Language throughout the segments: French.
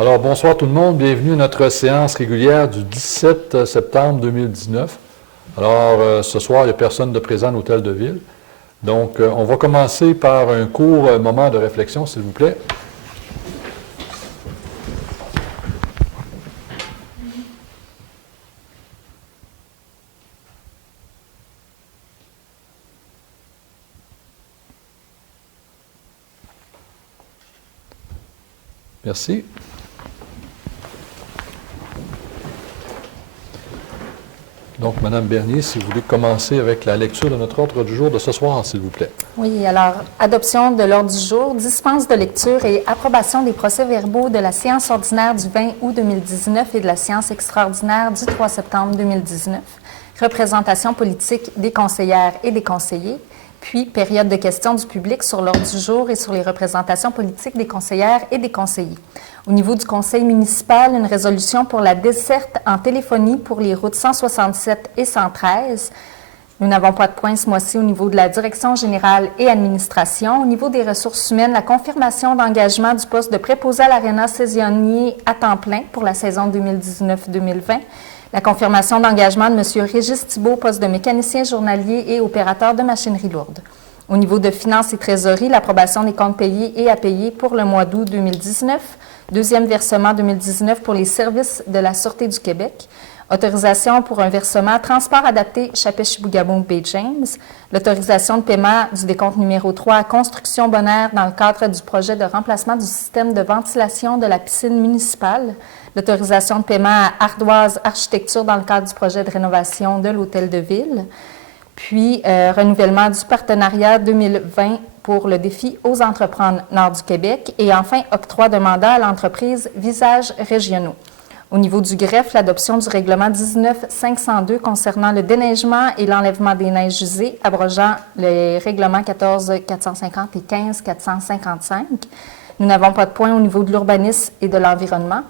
Alors, bonsoir tout le monde. Bienvenue à notre séance régulière du 17 septembre 2019. Alors, ce soir, il n'y a personne de présent à l'Hôtel de Ville. Donc, on va commencer par un court moment de réflexion, s'il vous plaît. Merci. Donc, Mme Bernier, si vous voulez commencer avec la lecture de notre ordre du jour de ce soir, s'il vous plaît. Oui, alors, adoption de l'ordre du jour, dispense de lecture et approbation des procès-verbaux de la séance ordinaire du 20 août 2019 et de la séance extraordinaire du 3 septembre 2019, représentation politique des conseillères et des conseillers, puis période de questions du public sur l'ordre du jour et sur les représentations politiques des conseillères et des conseillers. Au niveau du conseil municipal, une résolution pour la desserte en téléphonie pour les routes 167 et 113. Nous n'avons pas de points ce mois-ci au niveau de la direction générale et administration. Au niveau des ressources humaines, la confirmation d'engagement du poste de préposé à l'aréna saisonnier à temps plein pour la saison 2019-2020. La confirmation d'engagement de M. Régis Thibault, poste de mécanicien journalier et opérateur de machinerie lourde. Au niveau de finances et trésorerie, l'approbation des comptes payés et à payer pour le mois d'août 2019. Deuxième versement 2019 pour les services de la Sûreté du Québec. Autorisation pour un versement transport adapté Chapet-Chibougamau Bay James. L'autorisation de paiement du décompte numéro 3 à Construction Bonaire dans le cadre du projet de remplacement du système de ventilation de la piscine municipale. L'autorisation de paiement à Ardoise Architecture dans le cadre du projet de rénovation de l'Hôtel de Ville. Puis, renouvellement du partenariat 2020 pour le défi aux entrepreneurs du Québec. Et enfin, octroi de mandat à l'entreprise Visages régionaux. Au niveau du greffe, l'adoption du règlement 19-502 concernant le déneigement et l'enlèvement des neiges usées, abrogeant les règlements 14-450 et 15-455. Nous n'avons pas de points au niveau de l'urbanisme et de l'environnement.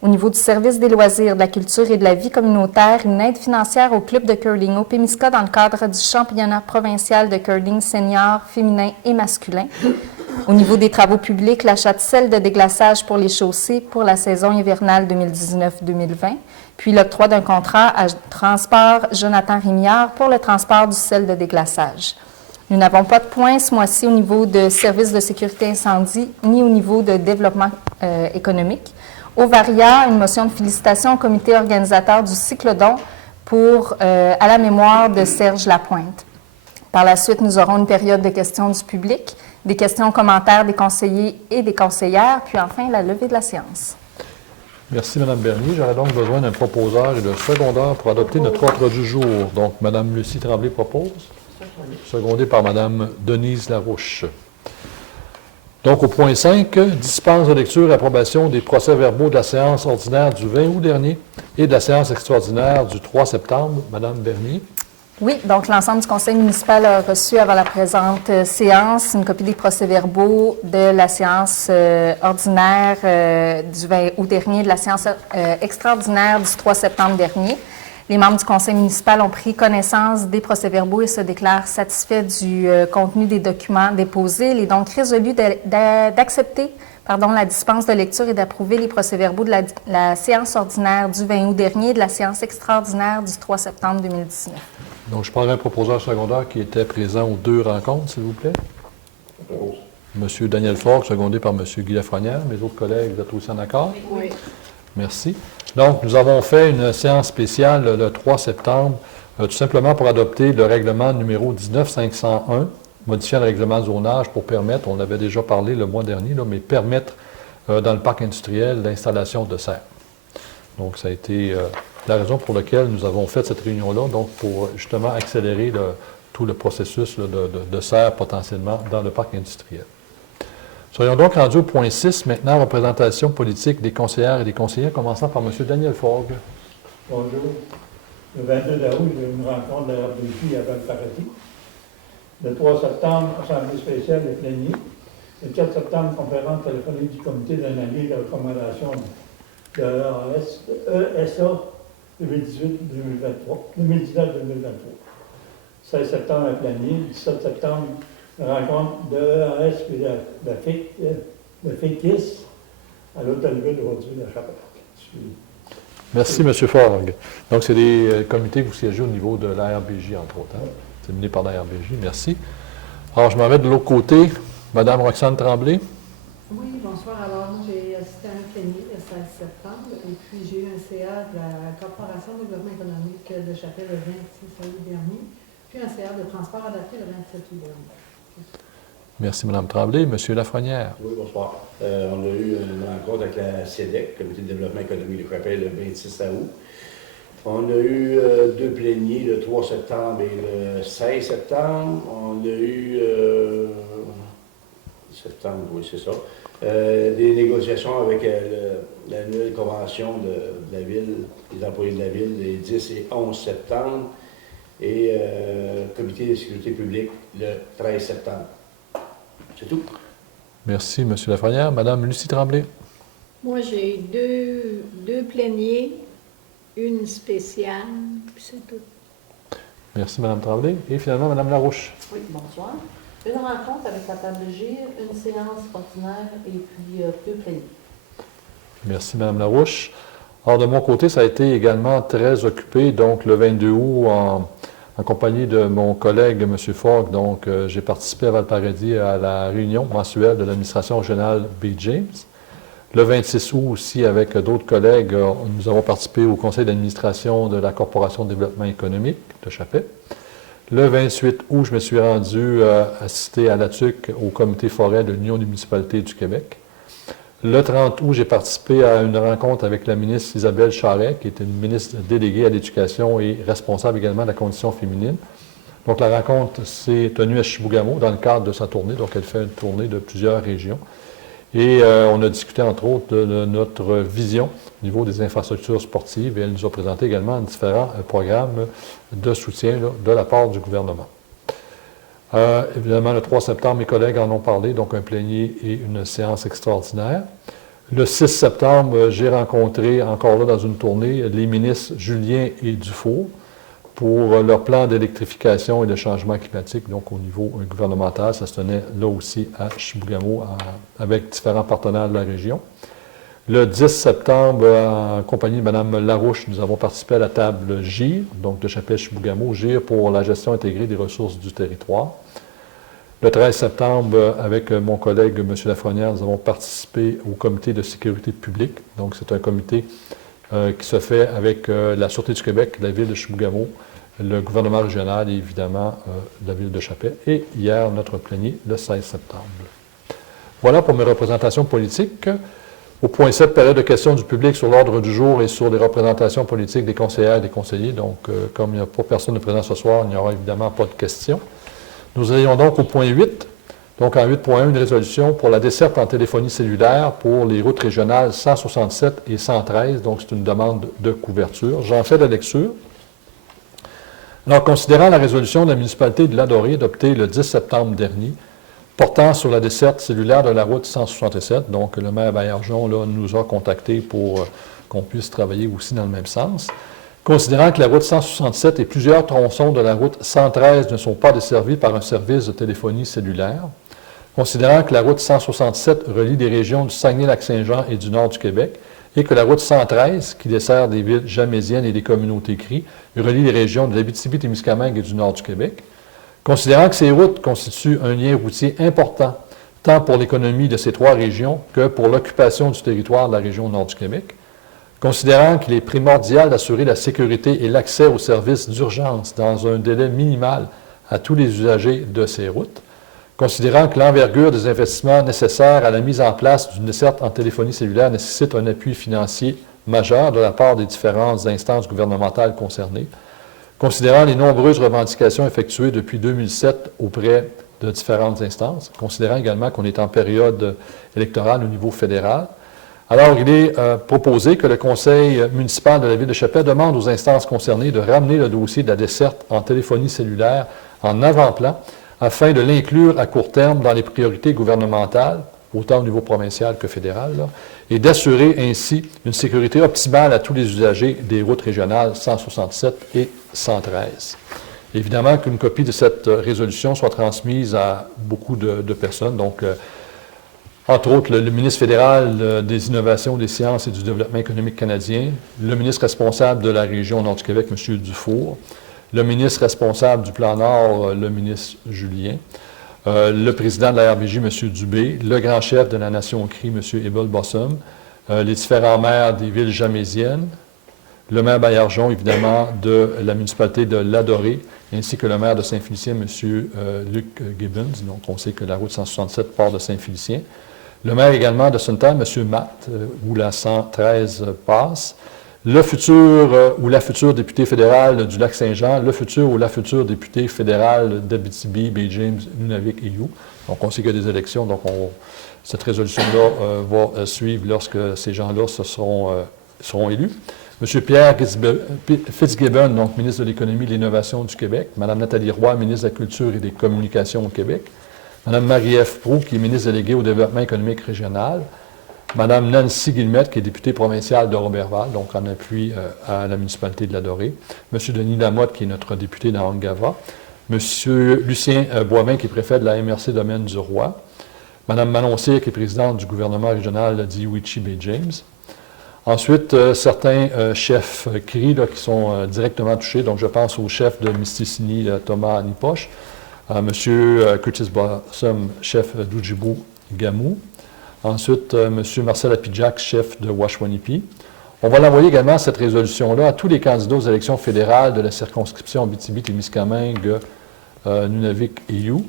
Au niveau du service des loisirs, de la culture et de la vie communautaire, une aide financière au club de curling au Pémisca dans le cadre du championnat provincial de curling senior, féminin et masculin. Au niveau des travaux publics, l'achat de sel de déglaçage pour les chaussées pour la saison hivernale 2019-2020, puis l'octroi d'un contrat à Transport Jonathan Rémillard pour le transport du sel de déglaçage. Nous n'avons pas de points ce mois-ci au niveau de services de sécurité incendie ni au niveau de développement économique. Au Varia, une motion de félicitations au comité organisateur du cyclodon pour à la mémoire de Serge Lapointe. Par la suite, nous aurons une période de questions du public, des questions commentaires des conseillers et des conseillères, puis enfin la levée de la séance. Merci, Mme Bernier. J'aurais donc besoin d'un proposeur et d'un secondeur pour adopter notre ordre du jour. Donc, Mme Lucie Tremblay propose, secondée par Mme Denise Larouche. Donc, au point 5, dispense de lecture et approbation des procès-verbaux de la séance ordinaire du 20 août dernier et de la séance extraordinaire du 3 septembre. Mme Bernier. Oui, donc l'ensemble du conseil municipal a reçu avant la présente séance une copie des procès-verbaux de la séance ordinaire du 20 août dernier et de la séance extraordinaire du 3 septembre dernier. Les membres du conseil municipal ont pris connaissance des procès-verbaux et se déclarent satisfaits du contenu des documents déposés. Il est donc résolu d'accepter la dispense de lecture et d'approuver les procès-verbaux de la séance ordinaire du 20 août dernier et de la séance extraordinaire du 3 septembre 2019. Donc, je prendrai un proposeur secondaire qui était présent aux deux rencontres, s'il vous plaît. M. Daniel Faure, secondé par M. Guy Lafrenière. Mes autres collègues, vous êtes aussi en accord? Oui. Merci. Donc, nous avons fait une séance spéciale le 3 septembre, tout simplement pour adopter le règlement numéro 19-501, modifiant le règlement de zonage pour permettre, on avait déjà parlé le mois dernier, mais permettre dans le parc industriel l'installation de serres. Donc, ça a été la raison pour laquelle nous avons fait cette réunion-là, donc pour justement accélérer tout le processus de serres potentiellement dans le parc industriel. Soyons donc rendus au point 6, maintenant, représentation politique des conseillères et des conseillers, commençant par M. Daniel Forgue. Bonjour. Le 22 août, j'ai eu une rencontre de la RDP à Val-Paradis. Le 3 septembre, assemblée spéciale de plénier. Le 4 septembre, conférence téléphonique du comité d'analyse de recommandation de ESA 2019-2023. 16 septembre, à plénier. 17 septembre, rencontre de EAS et de FECIS à l'Hôtel Ville Rosemont-la-Chapelle. Merci, M. Forgue. Donc, c'est des comités que vous siégez au niveau de l'ARBJ, entre autres. Hein? C'est mené par l'ARBJ. Merci. Alors, je m'en vais de l'autre côté. Mme Roxane Tremblay. Oui, bonsoir. Alors, moi, j'ai assisté à un plénier le 16 septembre et puis j'ai eu un CA de la Corporation de développement économique de Chapelle le 26 août dernier, puis un CA de transport adapté le 27 août dernier. Merci, Mme Tremblay. M. Lafrenière. Oui, bonsoir. On a eu une rencontre avec la CEDEC, Comité de développement économique de Chapelle, le 26 août. On a eu 2 pléniers le 3 septembre et le 16 septembre. On a eu septembre, oui, c'est ça. Des négociations avec la nouvelle convention de la ville, des employés de la ville, les 10 et 11 septembre, et comité de sécurité publique le 13 septembre. C'est tout. Merci, M. Lafrenière. Mme Lucie Tremblay. Moi, j'ai deux pléniers, une spéciale, puis c'est tout. Merci, Mme Tremblay. Et finalement, Mme Larouche. Oui, bonsoir. Une rencontre avec la table de gire, une séance ordinaire et puis 2 pléniers. Merci, Mme Larouche. Alors, de mon côté, ça a été également très occupé. Donc, le 22 août, en compagnie de mon collègue, M. Fogg, donc, j'ai participé à Valparadis à la réunion mensuelle de l'administration régionale B. James. Le 26 août aussi, avec d'autres collègues, nous avons participé au conseil d'administration de la Corporation de développement économique de Chapelle. Le 28 août, je me suis rendu assister à la TUC au comité forêt de l'Union des municipalités du Québec. Le 30 août, j'ai participé à une rencontre avec la ministre Isabelle Charret, qui est une ministre déléguée à l'éducation et responsable également de la condition féminine. Donc, la rencontre s'est tenue à Chibougamau dans le cadre de sa tournée. Donc, elle fait une tournée de plusieurs régions. Et on a discuté, entre autres, de notre vision au niveau des infrastructures sportives. Et elle nous a présenté également différents programmes de soutien là, de la part du gouvernement. Évidemment, le 3 septembre, mes collègues en ont parlé, donc un plénier et une séance extraordinaire. Le 6 septembre, j'ai rencontré, encore là dans une tournée, les ministres Julien et Dufour pour leur plan d'électrification et de changement climatique, donc au niveau gouvernemental. Ça se tenait là aussi à Chibougamau avec différents partenaires de la région. Le 10 septembre, en compagnie de Mme Larouche, nous avons participé à la table GIR, donc de Chapelle-Chibougamau, GIR pour la gestion intégrée des ressources du territoire. Le 13 septembre, avec mon collègue M. Lafrenière, nous avons participé au comité de sécurité publique. Donc, c'est un comité qui se fait avec la Sûreté du Québec, la Ville de Chibougamau, le gouvernement régional et évidemment la Ville de Chapelle. Et hier, notre plénier, le 16 septembre. Voilà pour mes représentations politiques. Au point 7, période de questions du public sur l'ordre du jour et sur les représentations politiques des conseillères et des conseillers. Donc, comme il n'y a pas personne de présent ce soir, il n'y aura évidemment pas de questions. Nous ayons donc au point 8, donc en 8.1, une résolution pour la desserte en téléphonie cellulaire pour les routes régionales 167 et 113. Donc, c'est une demande de couverture. J'en fais la lecture. Alors, considérant la résolution de la municipalité de Ladoré adoptée le 10 septembre dernier, portant sur la desserte cellulaire de la route 167. Donc, le maire Baillargeon là, nous a contactés pour qu'on puisse travailler aussi dans le même sens. Considérant que la route 167 et plusieurs tronçons de la route 113 ne sont pas desservis par un service de téléphonie cellulaire. Considérant que la route 167 relie des régions du Saguenay-Lac-Saint-Jean et du nord du Québec, et que la route 113, qui dessert des villes jamésiennes et des communautés cries, relie les régions de l'Abitibi-Témiscamingue et du nord du Québec. Considérant que ces routes constituent un lien routier important, tant pour l'économie de ces 3 régions que pour l'occupation du territoire de la région nord du Québec. Considérant qu'il est primordial d'assurer la sécurité et l'accès aux services d'urgence dans un délai minimal à tous les usagers de ces routes. Considérant que l'envergure des investissements nécessaires à la mise en place d'une desserte en téléphonie cellulaire nécessite un appui financier majeur de la part des différentes instances gouvernementales concernées. Considérant les nombreuses revendications effectuées depuis 2007 auprès de différentes instances, considérant également qu'on est en période électorale au niveau fédéral, alors il est proposé que le conseil municipal de la Ville de Chapelle demande aux instances concernées de ramener le dossier de la desserte en téléphonie cellulaire en avant-plan afin de l'inclure à court terme dans les priorités gouvernementales, autant au niveau provincial que fédéral, là, et d'assurer ainsi une sécurité optimale à tous les usagers des routes régionales 167 et 113. Évidemment qu'une copie de cette résolution soit transmise à beaucoup de personnes. Donc, Entre autres, le ministre fédéral des Innovations, des Sciences et du Développement économique canadien, le ministre responsable de la région Nord du Québec, M. Dufour, le ministre responsable du Plan Nord, le ministre Julien, le président de la RBJ, M. Dubé, le grand chef de la Nation Crie, M. Ebel Bossum, les différents maires des villes jamésiennes, le maire Baillargeon, évidemment, de la municipalité de Ladoré, ainsi que le maire de Saint-Félicien, M. Luc Gibbons. Donc, on sait que la route 167 part de Saint-Félicien. Le maire également de Suntal, M. Matt, où la 113 passe. Le futur ou la future députée fédérale du Lac-Saint-Jean, le futur ou la future députée fédérale d'Abitibi, Baie-James, Nunavik et You. Donc, on sait qu'il y a des élections, donc cette résolution-là va suivre lorsque ces gens-là seront élus. M. Pierre Fitzgibbon, donc ministre de l'Économie et de l'Innovation du Québec. Mme Nathalie Roy, ministre de la Culture et des Communications au Québec. Mme Marie-Ève Proulx, qui est ministre déléguée au développement économique régional. Mme Nancy Guillemette, qui est députée provinciale de Roberval, donc en appui à la municipalité de Ladoré. M. Denis Lamotte, qui est notre député dans Angava. M. Lucien Boivin, qui est préfet de la MRC Domaine du Roi. Mme Manon Cyr, qui est présidente du gouvernement régional d'Iwichi-Baie-James. Ensuite, certains chefs CRI qui sont directement touchés. Donc, je pense au chef de Mistassini, Thomas Nipoche, M. Curtis Bossum, chef d'Ujibou-Gamou. Ensuite, M. Marcel Apidjac, chef de Washwanipi. On va l'envoyer également, cette résolution-là, à tous les candidats aux élections fédérales de la circonscription Abitibi-Témiscamingue, Nunavik et You,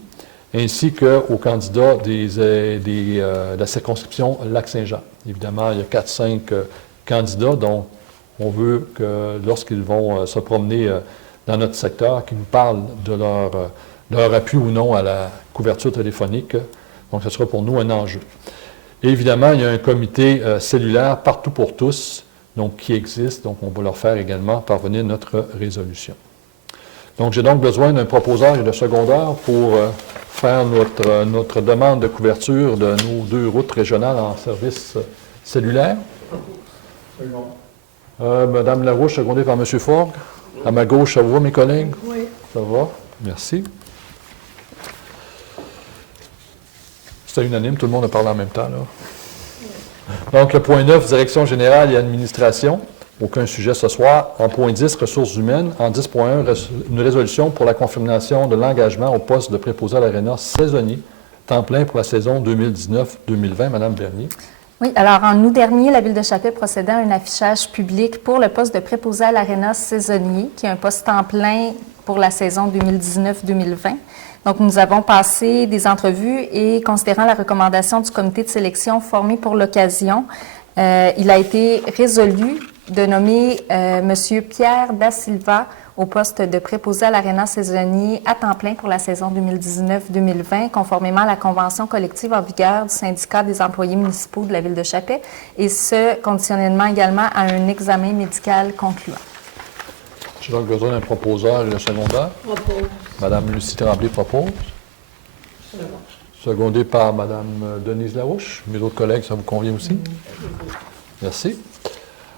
ainsi qu'aux candidats de la circonscription Lac-Saint-Jean. Évidemment, il y a 4-5 candidats dont on veut que, lorsqu'ils vont se promener dans notre secteur, qu'ils nous parlent de leur appui ou non à la couverture téléphonique. Donc, ce sera pour nous un enjeu. Et évidemment, il y a un comité cellulaire partout pour tous, donc qui existe. Donc, on va leur faire également parvenir notre résolution. Donc, j'ai donc besoin d'un proposeur et de secondeur pour faire notre demande de couverture de nos 2 routes régionales en service cellulaire. Madame Larouche, secondée par M. Forgue. À ma gauche, ça va, mes collègues? Oui. Ça va? Merci. C'était unanime, tout le monde a parlé en même temps, là. Donc, le point 9, direction générale et administration. Aucun sujet ce soir. En point 10, ressources humaines. En 10.1, une résolution pour la confirmation de l'engagement au poste de préposé à l'aréna saisonnier, temps plein pour la saison 2019-2020. Madame Bernier. Oui, alors en août dernier, la Ville de Chapelle procédait à un affichage public pour le poste de préposé à l'aréna saisonnier, qui est un poste temps plein pour la saison 2019-2020. Donc, nous avons passé des entrevues et, considérant la recommandation du comité de sélection formé pour l'occasion, il a été résolu de nommer M. Pierre Da Silva au poste de préposé à l'aréna saisonnier à temps plein pour la saison 2019-2020, conformément à la convention collective en vigueur du syndicat des employés municipaux de la Ville de Chapelle, et ce, conditionnellement également à un examen médical concluant. J'ai donc besoin d'un proposeur et d'un secondaire. Propose. Madame Lucie Tremblay propose. Secondé par Madame Denise Larouche. Mes autres collègues, ça vous convient aussi? Merci.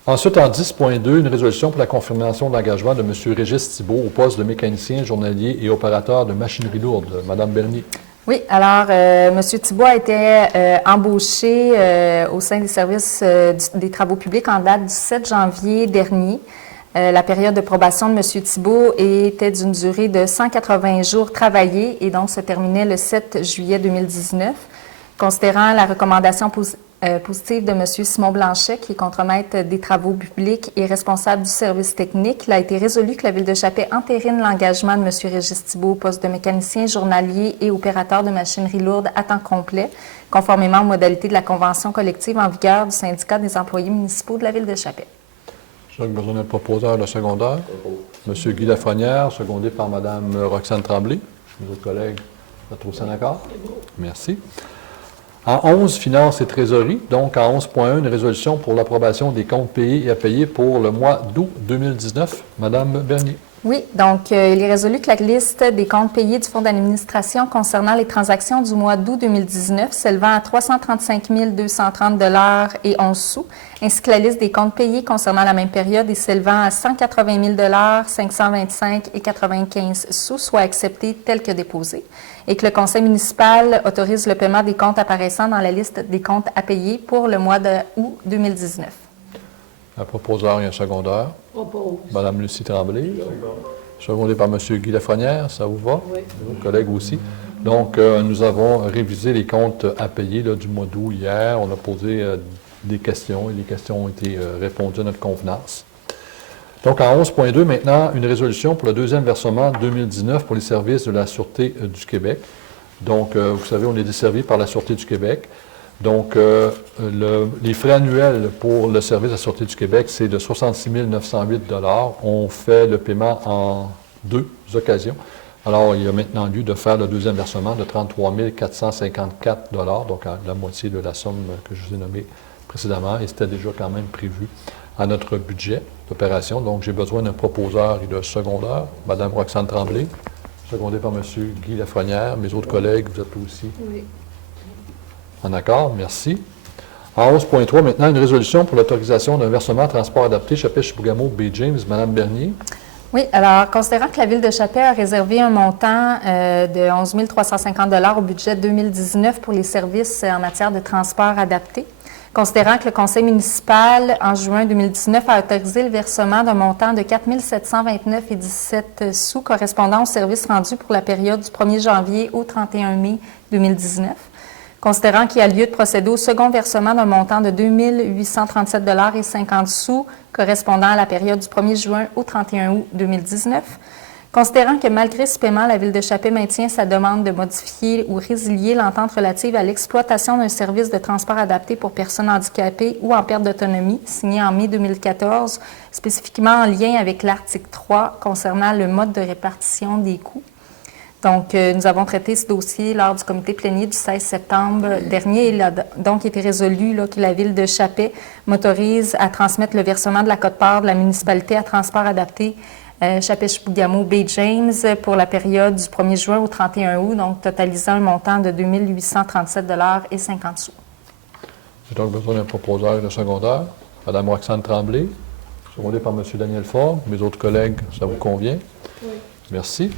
Ensuite, en 10.2, une résolution pour la confirmation de l'engagement de M. Régis Thibault au poste de mécanicien, journalier et opérateur de machinerie lourde. Madame Bernier. Oui, alors, M. Thibault a été embauché au sein des services des travaux publics en date du 7 janvier dernier. La période de probation de M. Thibault était d'une durée de 180 jours travaillés et donc se terminait le 7 juillet 2019. Considérant la recommandation positive de M. Simon Blanchet, qui est contremaître des travaux publics et responsable du service technique, il a été résolu que la Ville de Chapelle entérine l'engagement de M. Régis Thibault au poste de mécanicien journalier et opérateur de machinerie lourde à temps complet, conformément aux modalités de la convention collective en vigueur du syndicat des employés municipaux de la Ville de Chapelle. J'ai besoin d'un proposeur de secondaire. M. Guy Lafrenière, secondé par Mme Roxane Tremblay. Mes autres collègues, vous trouvez ça d'accord? Merci. En 11, finances et trésorerie. Donc, en 11.1, une résolution pour l'approbation des comptes payés et à payer pour le mois d'août 2019. Mme Bernier. Oui, donc il est résolu que la liste des comptes payés du Fonds d'administration concernant les transactions du mois d'août 2019 s'élevant à 335 230 $ et 11 sous, ainsi que la liste des comptes payés concernant la même période et s'élevant à 180 000 525 et 95 sous soit acceptée telle que déposée, et que le Conseil municipal autorise le paiement des comptes apparaissant dans la liste des comptes à payer pour le mois d'août 2019. Un proposeur et un secondeur. Propose. Madame Lucie Tremblay. Secondé par M. Guy Lafrenière, ça vous va? Oui. Vos collègues aussi. Donc, nous avons révisé les comptes à payer là, du mois d'août hier. On a posé des questions et les questions ont été répondues à notre convenance. Donc, en 11.2, maintenant, une résolution pour le deuxième versement 2019 pour les services de la Sûreté du Québec. Donc, vous savez, on est desservi par la Sûreté du Québec. Donc, les frais annuels pour le service de la Sûreté du Québec, c'est de 66 908 $. On fait le paiement en 2 occasions. Alors, il y a maintenant lieu de faire le deuxième versement de 33 454 $, donc la moitié de la somme que je vous ai nommée précédemment, et c'était déjà quand même prévu à notre budget d'opération. Donc, j'ai besoin d'un proposeur et d'un secondeur. Mme Roxane Tremblay, secondée par M. Guy Lafrenière. Mes autres collègues, vous êtes aussi Oui. en accord, merci. En 11.3, maintenant, une résolution pour l'autorisation d'un versement transport adapté Chapet-Chibougamau Bay James. Mme Bernier. Oui, alors, considérant que la Ville de Chapet a réservé un montant de 11 350 $ au budget 2019 pour les services en matière de transport adapté, considérant que le Conseil municipal, en juin 2019, a autorisé le versement d'un montant de 4 729,17 sous correspondant aux services rendus pour la période du 1er janvier au 31 mai 2019, considérant qu'il y a lieu de procéder au second versement d'un montant de 2 837 $ et 50 sous correspondant à la période du 1er juin au 31 août 2019, considérant que malgré ce paiement, la Ville de Chapet maintient sa demande de modifier ou résilier l'entente relative à l'exploitation d'un service de transport adapté pour personnes handicapées ou en perte d'autonomie, signé en mai 2014, spécifiquement en lien avec l'article 3 concernant le mode de répartition des coûts. Donc, nous avons traité ce dossier lors du comité plénier du 16 septembre dernier. Il a donc été résolu là, que la Ville de Chapet m'autorise à transmettre le versement de la quote-part de la municipalité à transport adapté Chapet-Chibougamau Bay James pour la période du 1er juin au 31 août, donc totalisant un montant de 2 837 $ et 50 sous. J'ai donc besoin d'un proposeur et d'un secondeur. Mme Roxane Tremblay, secondée par M. Daniel Faure. Mes autres collègues, ça vous convient? Oui. Merci.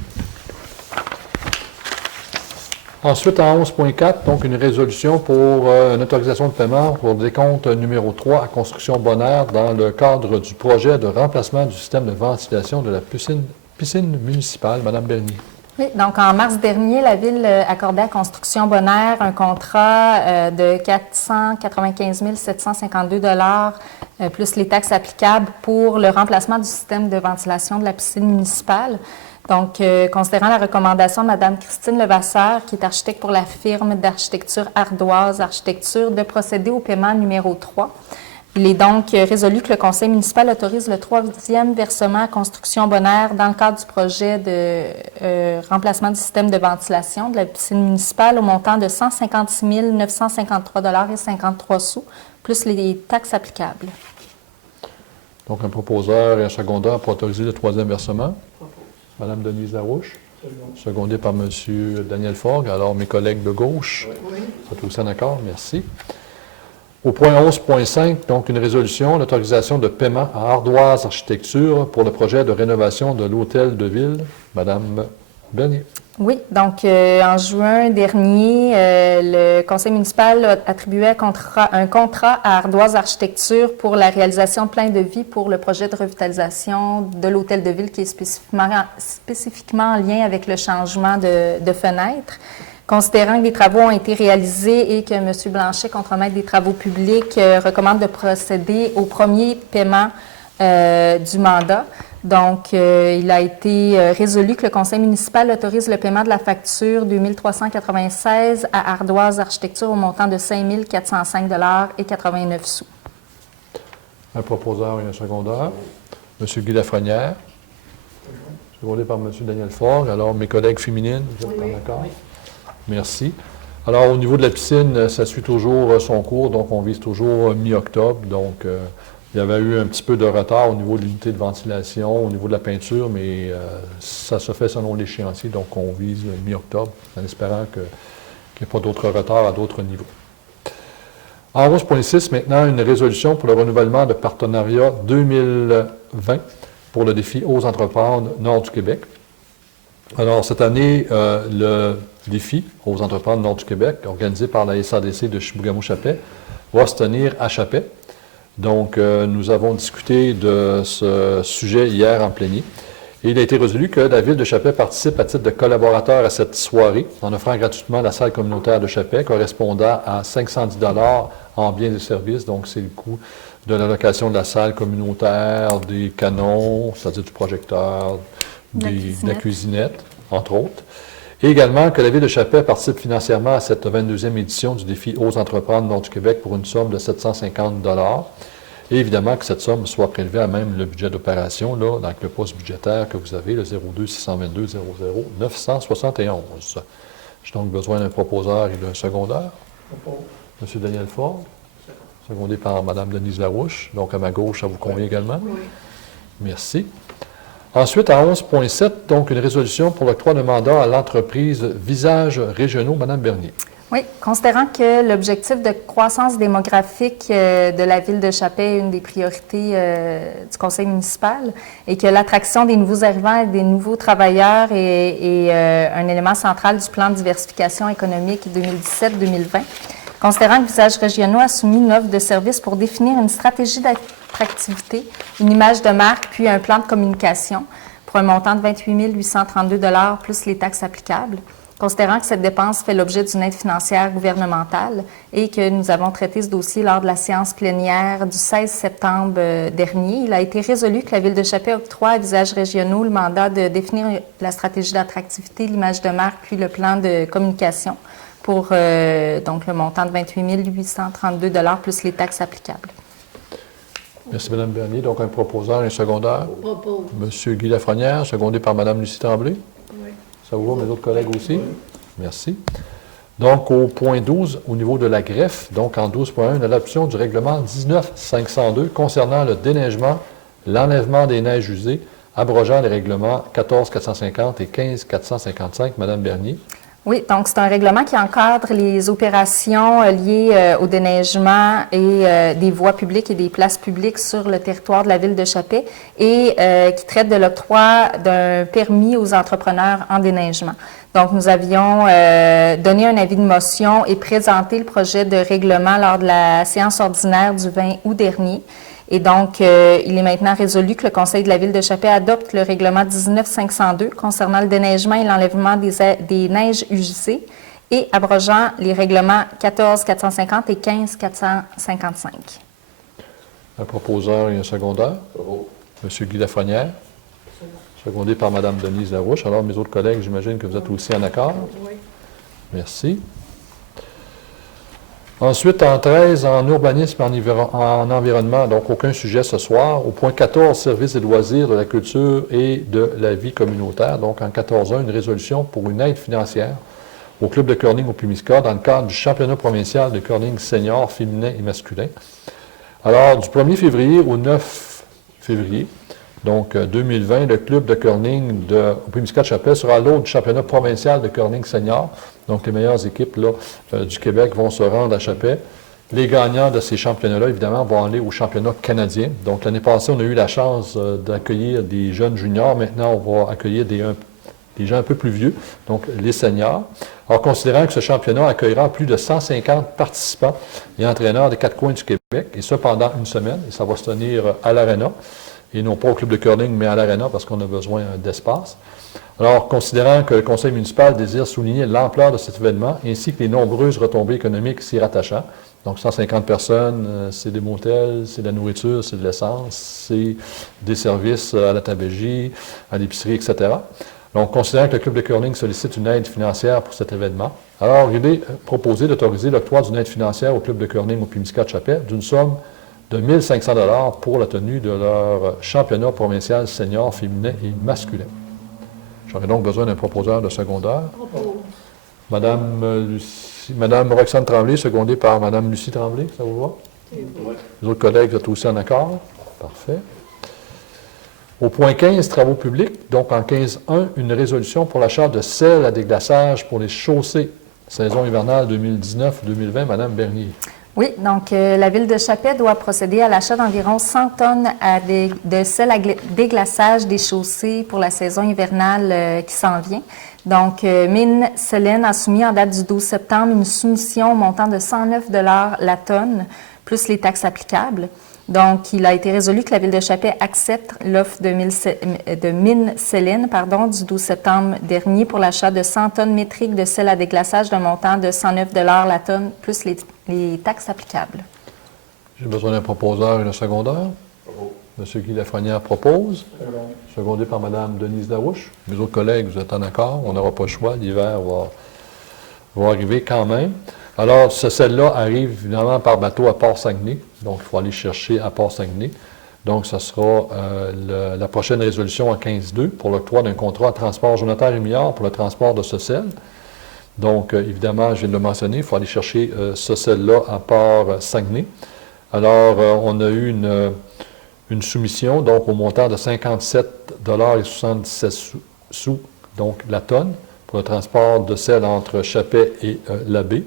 Ensuite, en 11.4, donc une résolution pour une autorisation de paiement pour décompte numéro 3 à Construction Bonheur dans le cadre du projet de remplacement du système de ventilation de la piscine municipale. Madame Bernier. Oui, donc en mars dernier, la Ville accordait à Construction Bonheur un contrat de 495 752 $ plus les taxes applicables pour le remplacement du système de ventilation de la piscine municipale. Donc, considérant la recommandation de Mme Christine Levasseur, qui est architecte pour la firme d'architecture Ardoise Architecture, de procéder au paiement numéro 3. Il est donc résolu que le Conseil municipal autorise le 3e versement à Construction Bonheur dans le cadre du projet de remplacement du système de ventilation de la piscine municipale au montant de 156 953 $ et 53 sous, plus les taxes applicables. Donc, un proposeur et un secondeur pour autoriser le 3e versement. Mme Denise Larouche, secondée par M. Daniel Faure. Alors, mes collègues de gauche, sont aussi en accord. Merci. Au point 11.5, donc une résolution, l'autorisation de paiement à Ardoise Architecture pour le projet de rénovation de l'hôtel de ville. Mme Bernier. Oui, donc en juin dernier, le Conseil municipal a attribué un contrat à Ardoise Architecture pour la réalisation de plein de vie pour le projet de revitalisation de l'hôtel de ville qui est spécifiquement en lien avec le changement de fenêtres. Considérant que les travaux ont été réalisés et que M. Blanchet, contremaître des travaux publics, recommande de procéder au premier paiement du mandat. Donc, il a été résolu que le Conseil municipal autorise le paiement de la facture 2396 à Ardoise Architecture au montant de 5 405 $ et 89 sous. Un proposeur et un secondeur. M. Guy Lafrenière, secondé par M. Daniel Faure. Alors, mes collègues féminines, vous êtes en accord? Oui. Merci. Alors, au niveau de la piscine, ça suit toujours son cours, donc on vise toujours mi-octobre. Donc, Il y avait eu un petit peu de retard au niveau de l'unité de ventilation, au niveau de la peinture, mais ça se fait selon l'échéancier, donc on vise mi-octobre, en espérant qu'il n'y ait pas d'autres retards à d'autres niveaux. En 11.6, maintenant, une résolution pour le renouvellement de partenariat 2020 pour le défi Ose entreprendre Nord du Québec. Alors, cette année, le défi Ose entreprendre Nord du Québec, organisé par la SADC de Chibougamau-Chapais, va se tenir à Chapais. Donc, nous avons discuté de ce sujet hier en plénier. Et il a été résolu que la Ville de Chapais participe à titre de collaborateur à cette soirée, en offrant gratuitement la salle communautaire de Chapais, correspondant à 510 $ en biens et services. Donc, c'est le coût de la location de la salle communautaire, des canons, c'est-à-dire du projecteur, de la cuisinette, entre autres. Et également que la Ville de Chapais participe financièrement à cette 22e édition du défi Ose entreprendre Nord du Québec pour une somme de 750 $. Et évidemment que cette somme soit prélevée à même le budget d'opération, là, dans le poste budgétaire que vous avez, le 02 622 00 971. J'ai donc besoin d'un proposeur et d'un secondeur. M. Daniel Ford, secondé par Mme Denise Larouche. Donc, à ma gauche, ça vous convient également? Oui. Merci. Ensuite, à 11.7, donc une résolution pour l'octroi de mandat à l'entreprise Visages Régionaux. Mme Bernier. Oui, considérant que l'objectif de croissance démographique de la Ville de Chapais est une des priorités du conseil municipal et que l'attraction des nouveaux arrivants et des nouveaux travailleurs est un élément central du plan de diversification économique 2017-2020, considérant que Visages Régionaux a soumis une offre de service pour définir une stratégie d'attractivité, une image de marque, puis un plan de communication pour un montant de 28 832 $ plus les taxes applicables. Considérant que cette dépense fait l'objet d'une aide financière gouvernementale et que nous avons traité ce dossier lors de la séance plénière du 16 septembre dernier, il a été résolu que la Ville de Chapais octroie à Visages Régionaux le mandat de définir la stratégie d'attractivité, l'image de marque, puis le plan de communication pour donc le montant de 28 832 $ plus les taxes applicables. Merci, Mme Bernier. Donc, un proposeur et un secondeur. Propose. M. Guy Lafrenière, secondé par Mme Lucie Tremblay. Oui. Ça vous va, mes autres collègues aussi? Merci. Donc, au point 12, au niveau de la greffe, donc en 12.1, une adoption du règlement 19-502 concernant le déneigement, l'enlèvement des neiges usées, abrogeant les règlements 14-450 et 15-455. Mme Bernier. Oui, donc c'est un règlement qui encadre les opérations liées au déneigement et des voies publiques et des places publiques sur le territoire de la Ville de Chapais et qui traite de l'octroi d'un permis aux entrepreneurs en déneigement. Donc, nous avions donné un avis de motion et présenté le projet de règlement lors de la séance ordinaire du 20 août dernier. Et donc, il est maintenant résolu que le Conseil de la Ville de Chapais adopte le règlement 19-502 concernant le déneigement et l'enlèvement des neiges usées et abrogeant les règlements 14-450 et 15-455. Un proposeur et un secondeur. M. Guy Lafrenière, secondé par Mme Denise Larouche. Alors, mes autres collègues, j'imagine que vous êtes aussi en accord. Oui. Merci. Ensuite, en 13, en urbanisme et en environnement, donc aucun sujet ce soir. Au point 14, services et loisirs, de la culture et de la vie communautaire. Donc, en 14.1, une résolution pour une aide financière au club de curling au Pumisca dans le cadre du championnat provincial de curling senior féminin et masculin. Alors, du 1er février au 9 février, donc 2020, le club de curling au Pumisca-Chapais sera l'hôte du championnat provincial de curling senior. Donc, les meilleures équipes là, du Québec vont se rendre à Chapais. Les gagnants de ces championnats-là, évidemment, vont aller au championnat canadien. Donc, l'année passée, on a eu la chance d'accueillir des jeunes juniors. Maintenant, on va accueillir des gens un peu plus vieux, donc les seniors. Alors, considérant que ce championnat accueillera plus de 150 participants et entraîneurs des quatre coins du Québec, et ce pendant une semaine, et ça va se tenir à l'Arena, et non pas au club de curling, mais à l'Arena, parce qu'on a besoin d'espace. Alors, considérant que le conseil municipal désire souligner l'ampleur de cet événement, ainsi que les nombreuses retombées économiques s'y rattachant, donc 150 personnes, c'est des motels, c'est de la nourriture, c'est de l'essence, c'est des services à la tabagie, à l'épicerie, etc. Donc, considérant que le club de curling sollicite une aide financière pour cet événement, alors il est proposé d'autoriser l'octroi d'une aide financière au club de curling au Pumisca-Chapais d'une somme de 1 500 $ pour la tenue de leur championnat provincial senior féminin et masculin. J'aurais donc besoin d'un proposeur de secondaire. Madame Roxane Tremblay, secondée par Madame Lucie Tremblay, ça vous va? C'est beau. Ouais. Les autres collègues, vous êtes aussi en accord? Parfait. Au point 15, travaux publics. Donc, en 15.1, une résolution pour l'achat de sel à déglaçage pour les chaussées. Saison hivernale 2019-2020, Madame Bernier. Oui, donc la Ville de Chapet doit procéder à l'achat d'environ 100 tonnes de sel à déglaçage des chaussées pour la saison hivernale qui s'en vient. Donc, Mine Selène a soumis en date du 12 septembre une soumission au montant de 109 $ la tonne, plus les taxes applicables. Donc, il a été résolu que la Ville de Chapet accepte l'offre de Mine Selène du 12 septembre dernier pour l'achat de 100 tonnes métriques de sel à déglaçage d'un montant de 109 $ la tonne, plus les taxes applicables. J'ai besoin d'un proposeur et d'un secondeur. M. Guy Lafrenière propose, secondé par Mme Denise Larouche. Mes autres collègues, vous êtes en accord? On n'aura pas le choix. L'hiver va arriver quand même. Alors, ce sel-là arrive évidemment par bateau à Port-Saguenay. Donc, il faut aller chercher à Port-Saguenay. Donc, ce sera la prochaine résolution en 15.2 pour l'octroi d'un contrat à transport Jonathan Rémillard pour le transport de ce sel. Donc, évidemment, je viens de le mentionner, il faut aller chercher ce sel-là à Port-Saguenay. Alors, on a eu une soumission, donc au montant de 57,77 $, donc la tonne, pour le transport de sel entre Chapet et Labbé.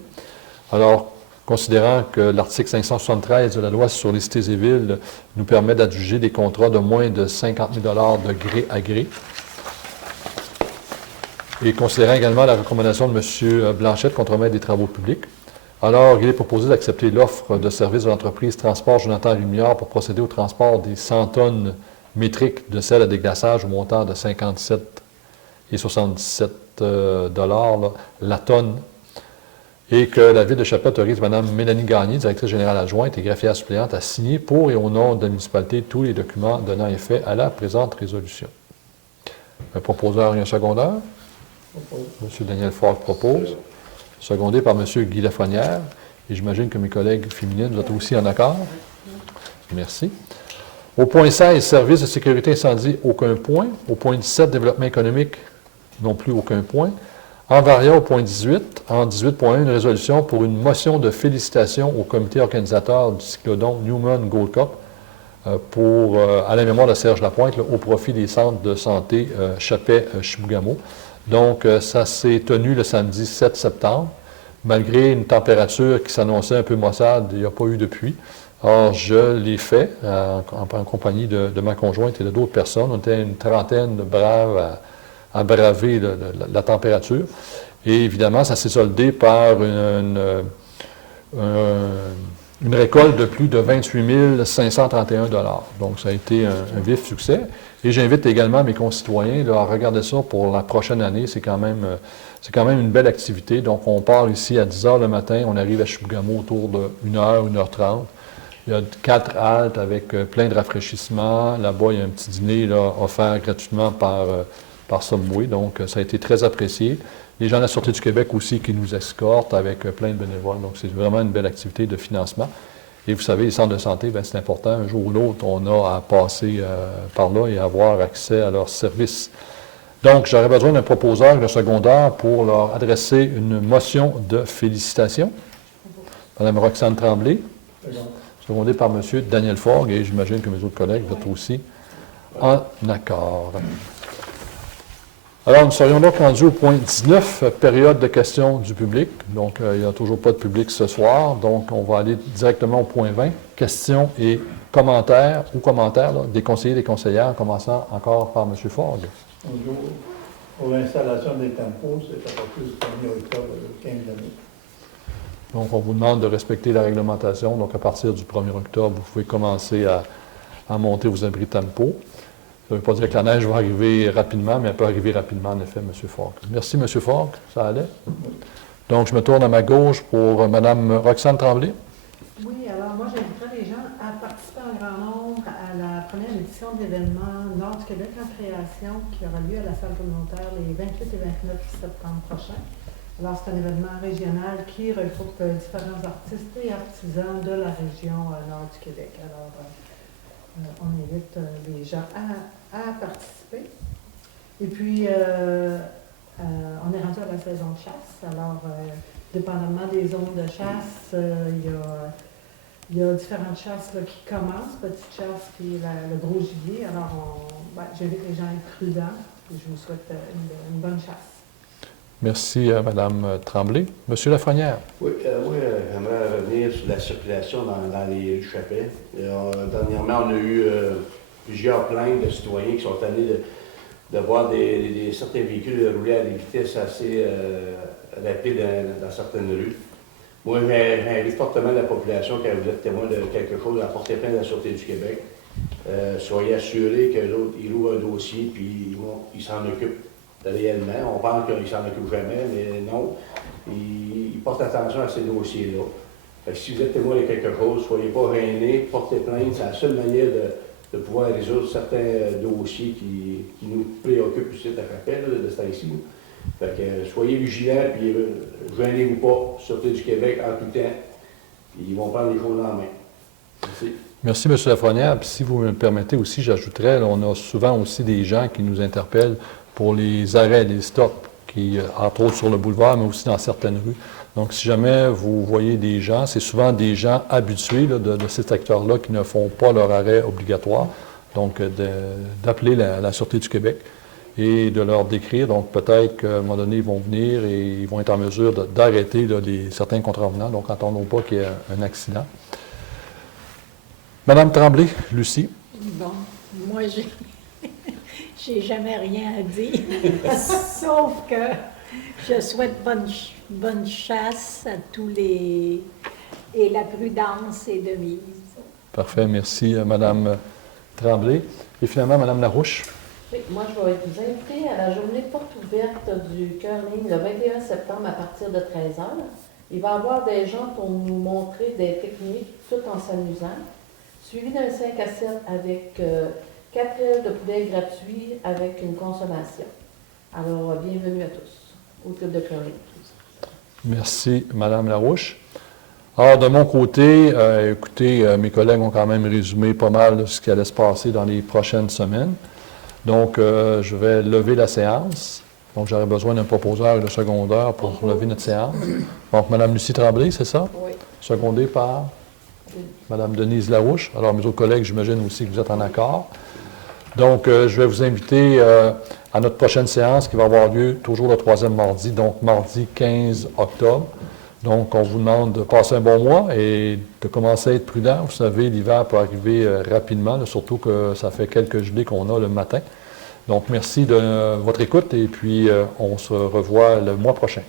Alors, considérant que l'article 573 de la loi sur les cités et villes nous permet d'adjuger des contrats de moins de 50 000 $ de gré à gré, et considérant également la recommandation de M. Blanchette, contremaître des travaux publics, alors il est proposé d'accepter l'offre de service de l'entreprise Transport Jonathan Rémillard pour procéder au transport des 100 tonnes métriques de sel à déglaçage au montant de 57,77 $ la tonne, et que la Ville de Chapet autorise Mme Mélanie Gagné, directrice générale adjointe et greffière suppléante, à signer pour et au nom de la municipalité tous les documents donnant effet à la présente résolution. Un proposeur et un secondeur. M. Daniel Fogg propose, secondé par M. Guy Lafrenière. Et j'imagine que mes collègues féminines, vous êtes aussi en accord. Merci. Au point 16, service de sécurité incendie, aucun point. Au point 17, développement économique, non plus aucun point. En variant au point 18, en 18.1, une résolution pour une motion de félicitations au comité organisateur du cyclodon Newman Gold Cup à la mémoire de Serge Lapointe, là, au profit des centres de santé Chapet-Chibougamau. Donc, ça s'est tenu le samedi 7 septembre, malgré une température qui s'annonçait un peu maussade, il n'y a pas eu de pluie. Or, je l'ai fait en compagnie de ma conjointe et de d'autres personnes. On était une trentaine de braves à braver la température. Et évidemment, ça s'est soldé par une récolte de plus de 28 531 $. Donc, ça a été un vif succès. Et j'invite également mes concitoyens là, à regarder ça pour la prochaine année. C'est quand même une belle activité. Donc, on part ici à 10 h le matin. On arrive à Chibougamau autour de 1 h, 1 h 30. Il y a 4 haltes avec plein de rafraîchissements. Là-bas, il y a un petit dîner là, offert gratuitement par Subway. Donc, ça a été très apprécié. Les gens de la Sûreté du Québec aussi qui nous escortent avec plein de bénévoles. Donc, c'est vraiment une belle activité de financement. Et vous savez, les centres de santé, bien, c'est important. Un jour ou l'autre, on a à passer par là et avoir accès à leurs services. Donc, j'aurais besoin d'un proposeur et d'un secondeur pour leur adresser une motion de félicitations. Mme Roxane Tremblay, secondée par M. Daniel Fogg, et j'imagine que mes autres collègues vont être aussi en accord. Alors, nous serions donc rendus au point 19, période de questions du public. Donc, il n'y a toujours pas de public ce soir. Donc, on va aller directement au point 20, questions et commentaires là, des conseillers et des conseillères, en commençant encore par M. Fogg. Bonjour. Pour l'installation des tempos, c'est à partir du 1er octobre 15 années. Donc, on vous demande de respecter la réglementation. Donc, à partir du 1er octobre, vous pouvez commencer à monter vos abris tempo. Ça ne veut pas dire que la neige va arriver rapidement, mais elle peut arriver rapidement, en effet, M. Fogg. Merci, M. Fogg. Ça allait? Donc, je me tourne à ma gauche pour Mme Roxane Tremblay. Oui, alors moi, j'inviterais les gens à participer en grand nombre à la première édition de l'événement Nord du Québec en création qui aura lieu à la salle communautaire les 28 et 29 septembre prochains. Alors, c'est un événement régional qui regroupe différents artistes et artisans de la région Nord du Québec. Alors, on invite les gens à participer. Et puis, on est rendu à la saison de chasse. Alors, dépendamment des zones de chasse, il y a Il y a différentes chasses là, qui commencent. Petite chasse qui est le gros gibier. Alors, j'invite les gens à être prudents. Et je vous souhaite une bonne chasse. Merci, Mme Tremblay. Monsieur Lafrenière. Oui, j'aimerais revenir sur la circulation dans les rues Chapelle. Dernièrement, on a eu plusieurs plaintes de citoyens qui sont allés de voir certains véhicules rouler à des vitesses assez rapides dans certaines rues. Moi, j'invite fortement la population, quand vous êtes témoin de quelque chose, à porter plainte à la Sûreté du Québec. Soyez assurés qu'eux autres, ils ouvrent un dossier puis ils s'en occupent réellement. On pense qu'ils ne s'en occupent jamais, mais non. Ils portent attention à ces dossiers-là. Fait que si vous êtes témoin de quelque chose, ne soyez pas gênés, portez plainte. C'est la seule manière de pouvoir résoudre certains dossiers qui nous préoccupent ici à Chapelle, de ce temps-ci. Fait que soyez vigilants, puis gênez-vous pas, Sûreté du Québec en tout temps. Ils vont prendre les choses en main. Merci. Merci, M. Lafrenière. Puis si vous me le permettez aussi, j'ajouterais, on a souvent aussi des gens qui nous interpellent pour les arrêts, les stops, qui, entre autres sur le boulevard, mais aussi dans certaines rues. Donc, si jamais vous voyez des gens, c'est souvent des gens habitués là, de ces secteurs-là qui ne font pas leur arrêt obligatoire. Donc, d'appeler la Sûreté du Québec et de leur décrire. Donc, peut-être qu'à un moment donné, ils vont venir et ils vont être en mesure d'arrêter certains contrevenants. Donc, attendons pas qu'il y ait un accident. Madame Tremblay, Lucie. Bon, moi, j'ai jamais rien à dire, sauf que je souhaite bonne chasse à tous les... et la prudence est de mise. Parfait, merci Madame Tremblay. Et finalement, Madame Larouche. Oui, moi, je vais vous inviter à la journée porte ouverte du curling le 21 septembre à partir de 13h. Il va y avoir des gens pour nous montrer des techniques tout en s'amusant, suivi d'un 5 à 7 avec 4 ailes de poulet gratuits avec une consommation. Alors, bienvenue à tous au club de curling. Merci, Madame Larouche. Alors, de mon côté, écoutez, mes collègues ont quand même résumé pas mal de ce qui allait se passer dans les prochaines semaines. Donc, je vais lever la séance. Donc, j'aurai besoin d'un proposeur et de secondeur pour lever notre séance. Donc, Mme Lucie Tremblay, c'est ça? Oui. Secondé par Mme Denise Larouche. Alors, mes autres collègues, j'imagine aussi que vous êtes en accord. Donc, je vais vous inviter à notre prochaine séance qui va avoir lieu toujours le troisième mardi, donc mardi 15 octobre. Donc, on vous demande de passer un bon mois et de commencer à être prudent. Vous savez, l'hiver peut arriver rapidement, là, surtout que ça fait quelques gelées qu'on a le matin. Donc, merci de votre écoute et puis on se revoit le mois prochain.